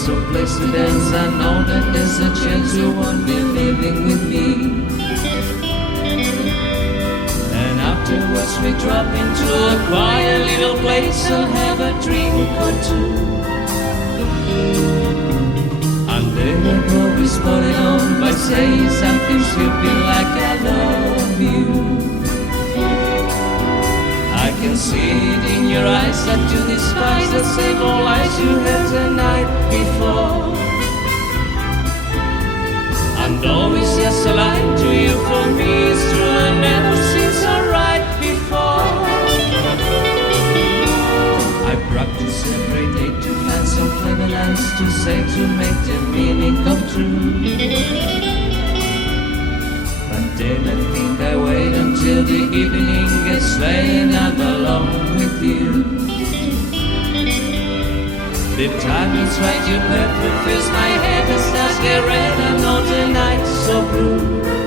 some place to dance. I know that there's a chance you won't be living with me. And afterwards we drop into a quiet little place and have a drink or two. And then I go responding on by saying something stupid like I love you. I can see it in your eyes that you despise the same old lies you had the night before. And always just a lie to you, for me it's true and never seems so right before. I practice every day to find some clever lines to say to make the meaning come true. But then I think I wait until the evening gets late and I'm alone with you. The time is right, your perfume fills my head, the stars get red, I know the night's so blue.